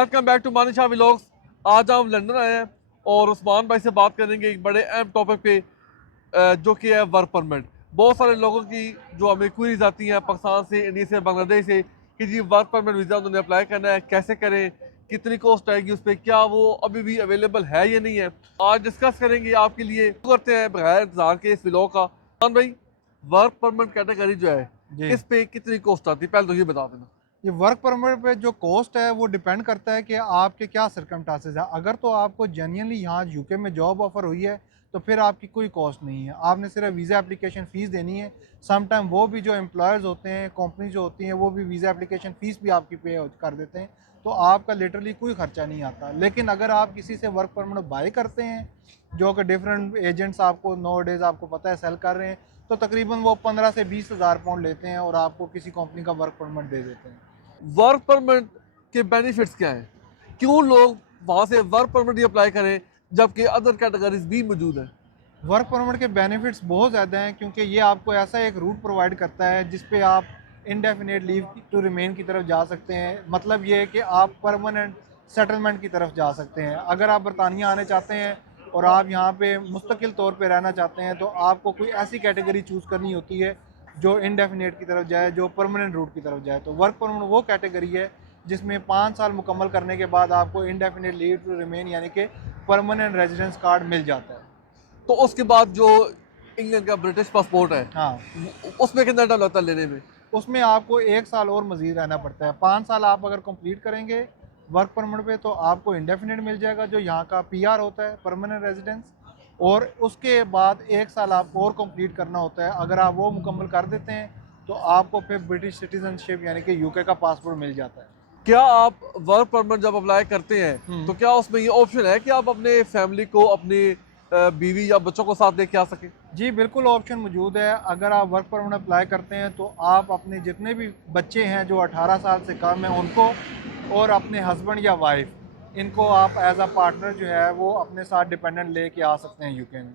Welcome back to मानी Shah vlogs. आज हम लंदन आए हैं और उस्मान भाई से बात करेंगे एक बड़े अहम टॉपिक पे, जो कि है वर्क परमिट। बहुत सारे लोगों की जो हमें क्वेरीज आती हैं पाकिस्तान से, इंडिया से, बांग्लादेश से कि जी वर्क परमिट वीज़ा उन्होंने अप्लाई करना है, कैसे करें, कितनी कॉस्ट आएगी उस पर, क्या वो अभी भी अवेलेबल है या नहीं है। आज डिस्कस करेंगे आपके लिए। करते हैं बगैर इंतजार के इस व्लॉग का। उस्मान भाई, वर्क परमिट कैटेगरी जो है, जी। इस पे कितनी कॉस्ट आती है, पहले तो ये बता देना। ये वर्क परमिट पे जो कॉस्ट है वो डिपेंड करता है कि आपके क्या सर्कमस्टांसेस है। अगर तो आपको जेन्युइनली यहाँ यूके में जॉब ऑफर हुई है तो फिर आपकी कोई कॉस्ट नहीं है, आपने सिर्फ वीज़ा एप्लीकेशन फ़ीस देनी है। सम टाइम वो भी जो एम्प्लॉयर्स होते हैं, कंपनी जो होती हैं, वो भी वीज़ा एप्लीकेशन फ़ीस भी आपकी पे कर देते हैं, तो आपका लिटरली कोई खर्चा नहीं आता। लेकिन अगर आप किसी से वर्क परमिट बाय करते हैं, जो कि डिफरेंट एजेंट्स आपको नो डेज़ आपको पता है सेल कर रहे हैं, तो तकरीबन वो 15 से 20 हज़ार पाउंड लेते हैं और आपको किसी कंपनी का वर्क परमिट दे देते हैं। वर्क परमिट के बेनिफिट्स क्या हैं? क्यों लोग वहाँ से वर्क परमिट ही अप्लाई करें जबकि अदर कैटेगरीज भी मौजूद हैं? वर्क परमिट के बेनिफिट्स बहुत ज़्यादा हैं, क्योंकि ये आपको ऐसा एक रूट प्रोवाइड करता है जिस पे आप इंडेफिनेट लीव टू रिमेन की तरफ जा सकते हैं। मतलब ये है कि आप परमानेंट सेटलमेंट की तरफ जा सकते हैं। अगर आप बरतानिया आने चाहते हैं और आप यहाँ पे मुस्तकिल तौर पे रहना चाहते हैं, तो आपको कोई ऐसी कैटेगरी चूज़ करनी होती है जो इंडेफिनेट की तरफ जाए, जो परमानेंट रूट की तरफ जाए। तो वर्क परमिट वो कैटेगरी है जिसमें 5 साल मुकम्मल करने के बाद आपको इंडेफिनेट लीव टू रिमेन यानी कि परमानेंट रेजिडेंस कार्ड मिल जाता है। तो उसके बाद जो इंग्लैंड का ब्रिटिश पासपोर्ट है, हाँ, उसमें कितना टाइम लगता है लेने में? उसमें आपको 1 साल और मज़ीद रहना पड़ता है। 5 साल आप अगर कंप्लीट करेंगे वर्क परमिट पे तो आपको इंडेफिनिट मिल जाएगा, जो यहाँ का पीआर होता है, परमानेंट रेजिडेंस। और उसके बाद 1 साल आपको और कंप्लीट करना होता है। अगर आप वो मुकम्मल कर देते हैं तो आपको फिर ब्रिटिश सिटीजनशिप यानी कि यूके का पासपोर्ट मिल जाता है। क्या आप वर्क परमिट जब अप्लाई करते हैं तो हम्म। क्या उसमें ये ऑप्शन है कि आप अपने फैमिली को, अपनी बीवी या बच्चों को साथ लेके आ सकें? जी बिल्कुल, ऑप्शन मौजूद है। अगर आप वर्क परमिट अप्लाई करते हैं तो आप अपने जितने भी बच्चे हैं जो 18 साल से कम हैं उनको, और अपने हस्बैंड या वाइफ, इनको आप एज अ पार्टनर जो है वो अपने साथ डिपेंडेंट लेके आ सकते हैं यूके में।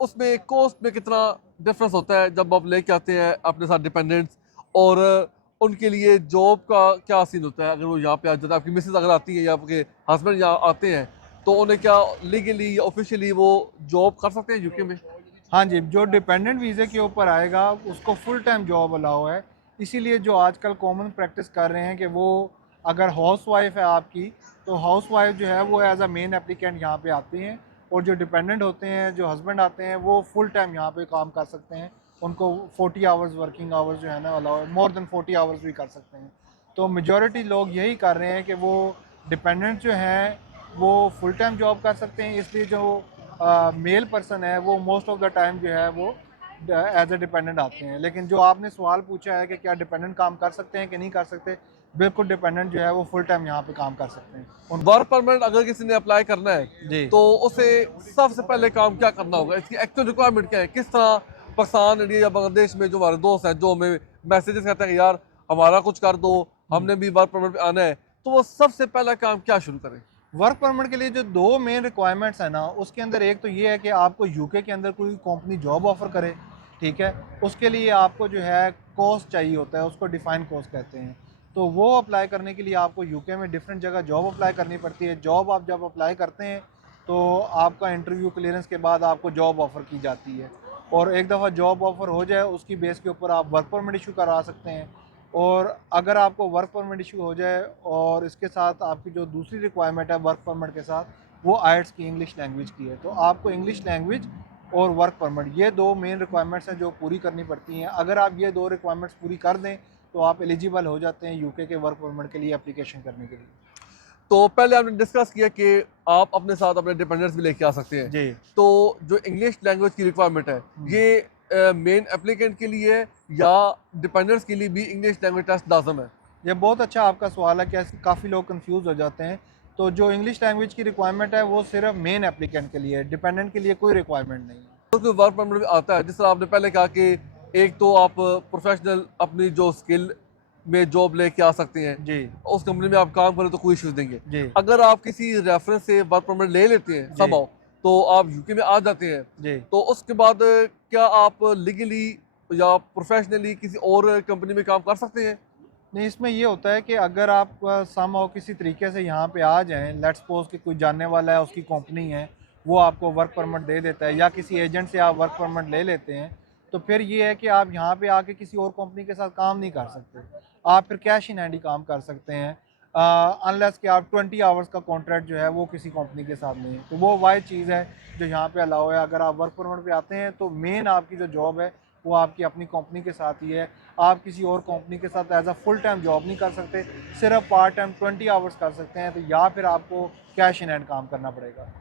उसमें कॉस्ट में कितना डिफरेंस होता है जब आप लेके आते हैं अपने साथ डिपेंडेंट्स, और उनके लिए जॉब का क्या सीन होता है? अगर वो यहाँ पे आ जाता है, आपकी मिसेज अगर आती है या आपके हस्बैंड यहाँ आते हैं, तो उन्हें क्या लीगली या ऑफिशियली वो जॉब कर सकते हैं यूके में? हाँ जी, जो डिपेंडेंट वीज़े के ऊपर आएगा उसको फुल टाइम जॉब अलाउ है। इसीलिए जो आजकल कॉमन प्रैक्टिस कर रहे हैं कि वो अगर हाउस वाइफ है आपकी, तो हाउस वाइफ जो है वो एज अ मेन एप्लीकेंट यहाँ पे आती हैं, और जो डिपेंडेंट होते हैं, जो हस्बैंड आते हैं, वो फुल टाइम यहाँ पे काम कर सकते हैं। उनको 40 आवर्स वर्किंग आवर्स जो है ना अलाउ है, मोर देन 40 आवर्स भी कर सकते हैं। तो मेजॉरिटी लोग यही कर रहे हैं कि वो डिपेंडेंट जो हैं वो फुल टाइम जॉब कर सकते हैं। इसलिए जो मेल पर्सन है वो मोस्ट ऑफ द टाइम जो है वो एज ए डिपेंडेंट आते हैं। लेकिन जो आपने सवाल पूछा है कि क्या डिपेंडेंट काम कर सकते हैं कि नहीं कर सकते, बिल्कुल डिपेंडेंट जो है वो फुल टाइम यहाँ पे काम कर सकते हैं वर्क परमिट अगर किसी ने अप्लाई करना है जी। तो उसे सबसे पहले काम क्या करना होगा? इसकी एक्चुअल रिक्वायरमेंट क्या है? किस तरह पाकिस्तान, इंडिया या बांग्लादेश में जो हमारे दोस्त हैं, जो हमें मैसेजेस कहते हैं कि यार हमारा कुछ कर दो, हमने भी वर्क परमिट पे आना है, तो वो सबसे पहला काम क्या शुरू करें? वर्क परमिट के लिए जो दो मेन रिक्वायरमेंट्स है ना, उसके अंदर एक तो ये है कि आपको यूके के अंदर कोई कंपनी जॉब ऑफर करे, ठीक है। उसके लिए आपको जो है कोर्स चाहिए होता है, उसको डिफाइन कोर्स कहते हैं। तो वो अप्लाई करने के लिए आपको यूके में डिफरेंट जगह जॉब अप्लाई करनी पड़ती है। जॉब आप जब अप्लाई करते हैं तो आपका इंटरव्यू क्लियरेंस के बाद आपको जॉब ऑफ़र की जाती है, और एक दफ़ा जॉब ऑफ़र हो जाए उसकी बेस के ऊपर आप वर्क परमिट इशू करा सकते हैं। और अगर आपको वर्क परमिट इशू हो जाए और इसके साथ आपकी जो दूसरी रिक्वायरमेंट है वर्क परमिट के साथ, वो आइट्स की इंग्लिश लैंग्वेज की है, तो आपको इंग्लिश लैंग्वेज और वर्क परमिट, ये दो मेन रिक्वायरमेंट्स हैं जो पूरी करनी पड़ती हैं। अगर आप ये दो रिक्वायरमेंट्स पूरी कर दें तो आप एलिजिबल हो जाते हैं यूके के वर्क परमिट के लिए एप्लीकेशन करने के लिए। तो पहले आपने डिस्कस किया कि आप अपने साथ अपने डिपेंडेंट्स भी लेके आ सकते हैं। जी। तो जो इंग्लिश लैंग्वेज की रिक्वायरमेंट है, हम्म। ये मेन एप्लीकेंट के लिए है या डिपेंडेंट्स के लिए भी इंग्लिश लैंग्वेज टेस्ट लाजम है? ये बहुत अच्छा आपका सवाल है कि काफ़ी लोग कंफ्यूज हो जाते हैं। तो जो इंग्लिश लैंग्वेज की रिक्वायरमेंट है वो सिर्फ मेन एप्लीकेंट के लिए है, डिपेंडेंट के लिए कोई रिक्वायरमेंट नहीं है। तो कोई वर्क परमिट आता है, जिस तरह आपने पहले कहा कि एक तो आप प्रोफेशनल अपनी जो स्किल में जॉब लेके आ सकते हैं, जी। उस कंपनी में आप काम करें तो कोई इश्यूज देंगे। जी। अगर आप किसी रेफरेंस से वर्क परमिट ले लेते हैं जी। somehow, तो आप यूके में आ जाते हैं, जी। तो उसके बाद क्या आप लीगली या प्रोफेशनली किसी और कंपनी में काम कर सकते हैं? नहीं, इसमें ये होता है कि अगर आप सम और किसी तरीके से यहाँ पे आ जाएं, लेट्स सपोज कि कोई जानने वाला है, उसकी कंपनी है, वो आपको वर्क परमिट दे देता है, या किसी एजेंट से आप वर्क परमिट ले लेते हैं, तो फिर ये है कि आप यहाँ पे आके किसी और कंपनी के साथ काम नहीं कर सकते। आप फिर कैश इन हैंड ही काम कर सकते हैं, अनलेस कि आप 20 आवर्स का कॉन्ट्रैक्ट जो है वो किसी कंपनी के साथ नहीं है। तो वो वाही चीज़ है जो यहाँ पे अलाउ है। अगर आप वर्क परमिट पे आते हैं तो मेन आपकी जो जॉब है वो आपकी अपनी कंपनी के साथ ही है। आप किसी और कंपनी के साथ as a full time job नहीं कर सकते, सिर्फ पार्ट टाइम 20 आवर्स कर सकते हैं। तो या फिर आपको कैश इन हैंड काम करना पड़ेगा।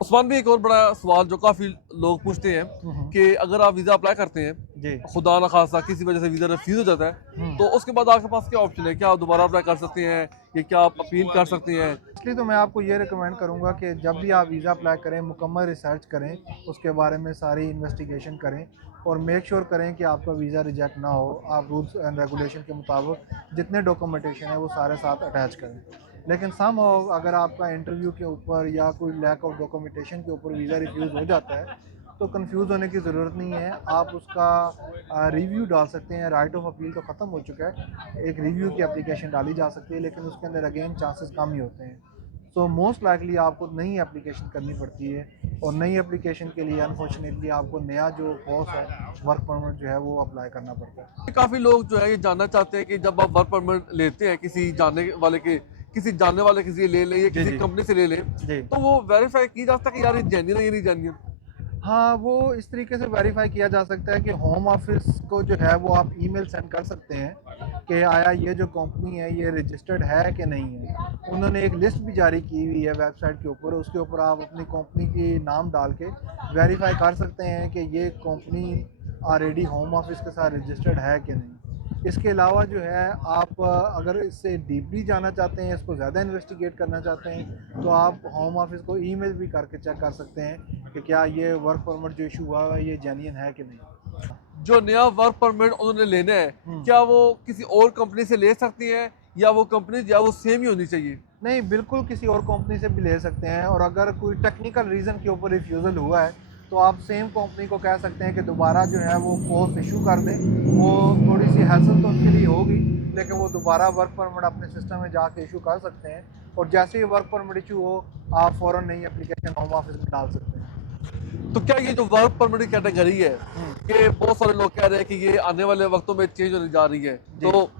उस्मान भी एक और बड़ा सवाल जो काफ़ी लोग पूछते हैं हम्म। कि अगर आप वीज़ा अप्लाई करते हैं, जी। खुदा न खासा किसी वजह से वीज़ा रिफ्यूज़ हो जाता है, तो उसके बाद आपके पास क्या ऑप्शन है? क्या आप दोबारा अप्लाई कर सकते हैं या क्या आप अपील कर सकते हैं? इसलिए तो मैं आपको ये रिकमेंड करूँगा कि जब भी आप वीज़ा अप्लाई करें, मुकम्मल रिसर्च करें, उसके बारे में सारी इन्वेस्टिगेशन करें और मेक श्योर करें कि आपका वीज़ा रिजेक्ट ना हो। आप रूल्स एंड रेगुलेशन के मुताबिक जितने डॉक्यूमेंटेशन है वो सारे साथ अटैच करें। लेकिन सम हो अगर आपका इंटरव्यू के ऊपर या कोई लैक ऑफ डॉक्यूमेंटेशन के ऊपर वीज़ा रिफ्यूज़ हो जाता है, तो कंफ्यूज होने की ज़रूरत नहीं है। आप उसका रिव्यू डाल सकते हैं। राइट ऑफ अपील तो ख़त्म हो चुका है, एक रिव्यू की एप्लीकेशन डाली जा सकती है, लेकिन उसके अंदर अगेन चांसेस कम ही होते हैं। सो मोस्ट लाइकली आपको नई एप्लीकेशन करनी पड़ती है, और नई एप्लीकेशन के लिए अनफॉर्चुनेटली आपको नया जो कोर्स है वर्क परमिट जो है वो अप्लाई करना पड़ता है। काफ़ी लोग जो है ये जानना चाहते हैं कि जब आप वर्क परमिट लेते हैं किसी जानने वाले किसी ले लें या जी किसी जी कंपनी से ले लें, जी। तो वो वेरीफाई की जा सकता है कि यार ये जेन्युइन है ये नहीं जेन्युइन? हाँ, वो इस तरीके से वेरीफाई किया जा सकता है कि होम ऑफिस को जो है वो आप ईमेल सेंड कर सकते हैं कि आया ये जो कंपनी है ये रजिस्टर्ड है कि नहीं है। उन्होंने एक लिस्ट भी जारी की हुई है वेबसाइट के ऊपर, उसके ऊपर आप अपनी कंपनी की नाम डाल के वेरीफाई कर सकते हैं कि ये कंपनी ऑलरेडी होम ऑफिस के साथ रजिस्टर्ड है कि नहीं। इसके अलावा जो है आप अगर इससे डीपली जाना चाहते हैं, इसको ज़्यादा इन्वेस्टिगेट करना चाहते हैं, तो आप होम ऑफिस को ईमेल भी करके चेक कर सकते हैं कि क्या ये वर्क परमिट जो इशू हुआ है ये जेन्युइन है कि नहीं। जो नया वर्क परमिट उन्होंने लेना है, हम्म। क्या वो किसी और कंपनी से ले सकती हैं या वो कंपनी या वो सेम ही होनी चाहिए? नहीं, बिल्कुल किसी और कंपनी से भी ले सकते हैं, और अगर कोई टेक्निकल रीज़न के ऊपर रिफ्यूज़ल हुआ है तो आप सेम कंपनी को कह सकते हैं कि दोबारा जो है वो कोर्स इशू कर दें। वो थोड़ी सी हैसल तो उनके लिए होगी, लेकिन वो दोबारा वर्क परमिट अपने सिस्टम में जाके इशू कर सकते हैं, और जैसे ही वर्क परमिट इशू हो आप फ़ौरन नई एप्लीकेशन होम ऑफिस में डाल सकते हैं। तो क्या ये जो वर्क परमिट की कैटेगरी है हम्म। कि बहुत सारे लोग कह रहे हैं कि ये आने वाले वक्तों में चेंज होने जा रही है, जी। तो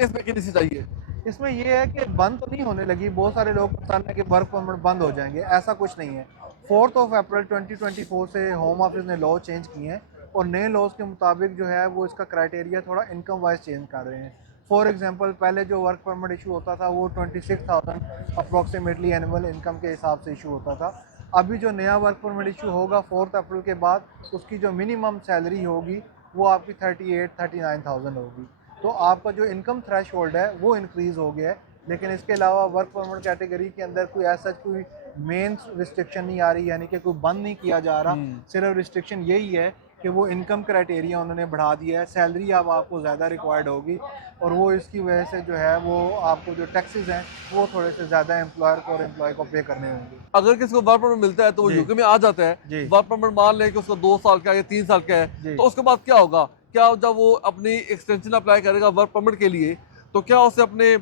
इसमें कितनी सी चाहिए? इसमें ये है कि बंद तो नहीं होने लगी। बहुत सारे लोग परेशान हैं कि वर्क परमिट बंद हो जाएंगे, ऐसा कुछ नहीं है। 4 अप्रैल 2024 से होम ऑफिस ने लॉ चेंज किए हैं, और नए लॉज के मुताबिक जो है वो इसका क्राइटेरिया थोड़ा इनकम वाइज चेंज कर रहे हैं। फॉर एग्जांपल, पहले जो वर्क परमिट इशू होता था वो 26,000 अप्रॉक्सीमेटली एनुअल इनकम के हिसाब से इशू होता था। अभी जो नया वर्क परमिट इशू होगा 4 अप्रैल के बाद, उसकी जो मिनिमम सैलरी होगी वो आपकी 38-39,000 होगी। तो आपका जो इनकम थ्रेश होल्ड है वो इंक्रीज़ हो गया है। लेकिन इसके अलावा वर्क परमिट कैटेगरी के अंदर कोई ऐसा कोई मेन रिस्ट्रिक्शन नहीं आ रही, यानी कि कोई बंद नहीं किया जा रहा। सिर्फ रिस्ट्रिक्शन यही है कि वो इनकम क्राइटेरिया उन्होंने बढ़ा दिया है। सैलरी अब आपको ज़्यादा रिक्वायर्ड होगी, और वो इसकी वजह से जो है वो आपको जो टैक्सेस हैं वो थोड़े से ज़्यादा एम्प्लॉयर को और एम्प्लॉय को पे करने होंगे। अगर किसी को वर्क परमिट मिलता है तो वो जी यूके में आ जाता है, जी वर्क परमिट मान लें कि उसका 2 साल का या 3 साल का है, जी। तो उसके बाद क्या होगा? क्या जब वो अपनी एक्सटेंशन अप्लाई करेगा वर्क परमिट के लिए, तो क्या उसे अपने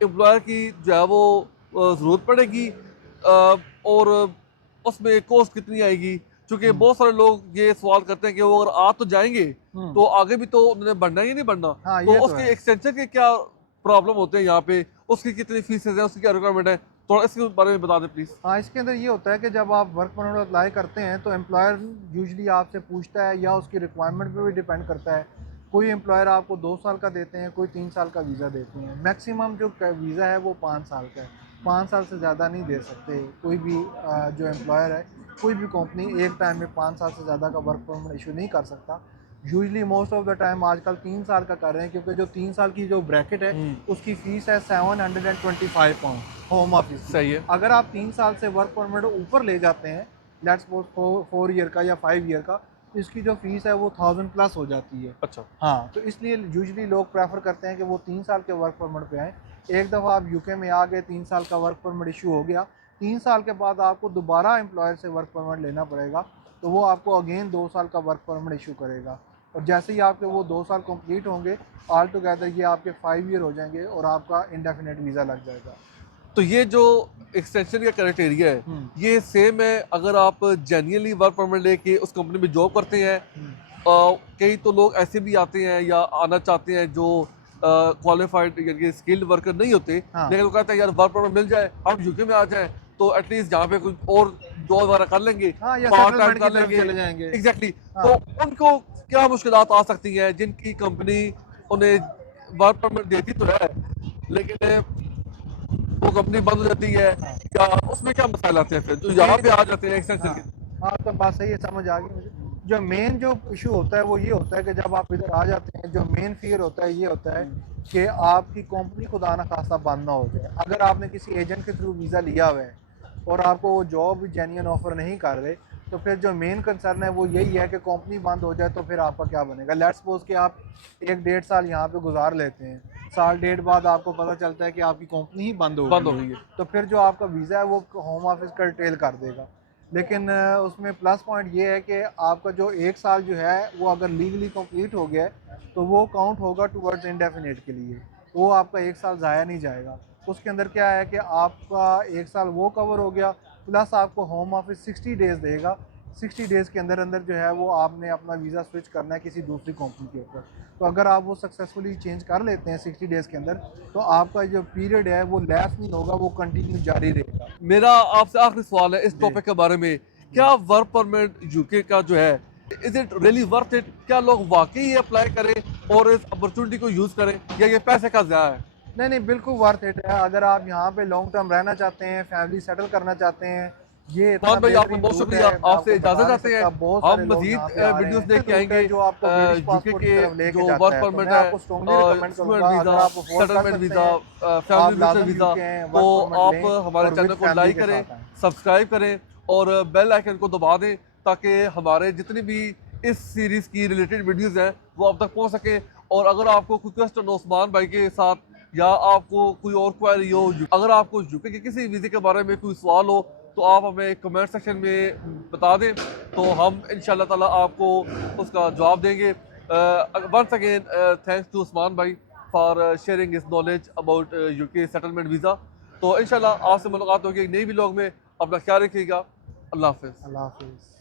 एम्प्लॉयर की जो है वो ज़रूरत पड़ेगी? और उसमें कॉस्ट कितनी आएगी? क्योंकि हम्म। बहुत सारे लोग ये सवाल करते हैं कि वो अगर आ तो जाएंगे, हम्म। तो आगे भी तो उन्होंने बढ़ना ही नहीं बढ़ना, हाँ, तो ये तो उसके है। एक्सटेंशन के क्या प्रॉब्लम होते हैं यहाँ पे, उसकी कितनी फीसेज है, उसकी क्या रिक्वायरमेंट है, थोड़ा इसके बारे में बता दें प्लीज़। हाँ, इसके अंदर ये होता है कि जब आप वर्क परमिट अप्लाई करते हैं तो एम्प्लॉयर यूजुअली आपसे पूछता है, या उसकी रिक्वायरमेंट पे भी डिपेंड करता है। कोई एम्प्लॉयर आपको 2 साल का देते हैं, कोई 3 साल का वीज़ा देते हैं। मैक्सिमम जो वीज़ा है वो 5 साल का है। 5 साल से ज़्यादा नहीं दे सकते कोई भी जो एम्प्लॉयर है। कोई भी कंपनी एक टाइम में 5 साल से ज़्यादा का वर्क परमिट इशू नहीं कर सकता। Usually most of the time आजकल 3 साल का कर रहे हैं, क्योंकि जो 3 साल की जो ब्रैकेट है उसकी फ़ीस है £725 होम ऑफिस की। सही है। अगर आप 3 साल से वर्क परमिट ऊपर ले जाते हैं, लेट्स सपोज 4 ईयर का या 5 ईयर का, तो इसकी जो फीस है वो 1000+ हो जाती है। अच्छा। हाँ, तो इसलिए यूजुअली लोग प्रेफर करते हैं कि वो 3 साल के वर्क परमिट पे आए। एक दफ़ा आप यूके में आ गए, 3 साल का वर्क परमिट इशू हो गया, 3 साल के बाद आपको दोबारा एम्प्लॉयर से वर्क परमिट लेना पड़ेगा, तो वो आपको अगेन 2 साल का वर्क परमिट इशू करेगा। और जैसे ही आपके वो 2 साल कंप्लीट होंगे, ऑल टुगेदर ये आपके 5 ईयर हो जाएंगे और आपका इंडेफिनेट वीज़ा लग जाएगा। तो ये जो एक्सटेंशन का क्राइटेरिया है, ये सेम है अगर आप जेन्युइनली वर्क परमिट लेके उस कंपनी में जॉब करते हैं। कई तो लोग ऐसे भी आते हैं या आना चाहते हैं जो क्वालिफाइड यानी स्किल्ड वर्कर नहीं होते, हाँ। लेकिन वो कहते हैं यार वर्क परमिट मिल जाए, हम यूके में आ जाएं तो एटलीस्ट जहाँ पे कुछ और जॉब वगैरह कर लेंगे, हाँ, या पार्ट टाइम सेटलमेंट कर की तरफ लेंगे। चले जाएंगे। एग्जैक्टली। हाँ। तो उनको क्या मुश्किलात आ सकती हैं जिनकी कंपनी उन्हें वर्क परमिट देती तो है लेकिन वो कंपनी बंद हो जाती है, हाँ। या उसमें क्या मसाइल आते हैं फिर जो यहाँ पे आ जाते हैं एक्सटेंशन हाँ, के? आपका बात सही है, समझ आ गई मुझे। जो मेन जो इशू होता है वो ये होता है कि जब आप इधर आ जाते हैं, जो मेन फियर होता है ये होता है कि आपकी कंपनी खुदा ना खास्ता बंद ना हो जाए। अगर आपने किसी एजेंट के थ्रू वीज़ा लिया हुआ है और आपको वो जॉब जेन्युइन ऑफर नहीं कर रहे, तो फिर जो मेन कंसर्न है वो यही है कि कंपनी बंद हो जाए तो फिर आपका क्या बनेगा। लेट्स सपोज कि आप 1-1.5 साल यहाँ पे गुजार लेते हैं, साल डेढ़ बाद आपको पता चलता है कि आपकी कंपनी ही बंद हो गई है, तो फिर जो आपका वीज़ा है वो होम ऑफिस कर्टेल कर देगा। लेकिन उसमें प्लस पॉइंट ये है कि आपका जो 1 साल जो है वो अगर लीगली कंप्लीट हो गया है तो वो काउंट होगा टुवर्ड्स इंडेफिनेट के लिए, वो आपका 1 साल ज़ाया नहीं जाएगा। उसके अंदर क्या है कि आपका 1 साल वो कवर हो गया, प्लस आपको होम ऑफिस 60 डेज़ देगा। 60 डेज़ के अंदर अंदर जो है वो आपने अपना वीज़ा स्विच करना है किसी दूसरी कंपनी के ऊपर। तो अगर आप वो सक्सेसफुली चेंज कर लेते हैं 60 डेज़ के अंदर, तो आपका जो पीरियड है वो लैप्स नहीं होगा, वो कंटिन्यू जारी रहेगा। मेरा आपसे आखिरी सवाल है इस टॉपिक के बारे में, क्या वर्क परमिट यूके का जो है is it really worth it? क्या लोग वाकई अप्लाई करें और इस अपॉर्चुनिटी को यूज़ करें, या ये पैसे का ज़ाया है? नहीं, बिल्कुल वर्थ इट है। अगर आप यहाँ पे लॉन्ग टर्म रहना चाहते हैं, फैमिली सेटल करना चाहते हैं, ये इतना मान भाई आपको बेहतरीन बहुत रूट शुक्रिया, है, मैं आपसे आपको बता इजाज़त नहीं चाहते हैं। सकता। बहुत हम सारे लोग मजीद यहाँ पे आ रहे वीडियोस हैं। लेके रूट आएंगे है जो आपको ब्रिटिश यूके पासपोर्ट की के तरफ लेके जो जाता वर्क है। तो परमिट मैं है, आपको स्ट्रांगली रिकमेंड स्टूडेंट करूंगा, वीज़ा, अगर आप अफोर्ड कर सेटलमेंट सकते वीज़ा, हैं, फैमिली आप विजिटर लाजम वीज़ा, यूके हैं, तो वर्क परमिट आप लें हमारे और विद चैनल को फैमिली लाइक के करें, साथ आएँ। सब्सक्राइब करें और बेल आइकन को दबा दें ताकि हमारे जितनी भी इस सीरीज़ की रिलेटेड वीडियोज़ हैं वो आप तक पहुँच सके। और अगर आपको कोई क्वेश्चन हो उस्मान भाई के साथ, या आपको कोई और क्वेरी हो, अगर आपको यूके के किसी वीज़े के बारे में कोई सवाल हो, तो आप हमें कमेंट सेक्शन में बता दें, तो हम इंशाल्लाह ताला आपको उसका जवाब देंगे। Once again thanks to Usman भाई for sharing his knowledge about UK settlement visa. तो इंशाल्लाह आपसे मुलाकात होगी एक नई व्लॉग में। अपना ख्याल रखिएगा। अल्लाह हाफिज़। अल्लाह हाफिज़।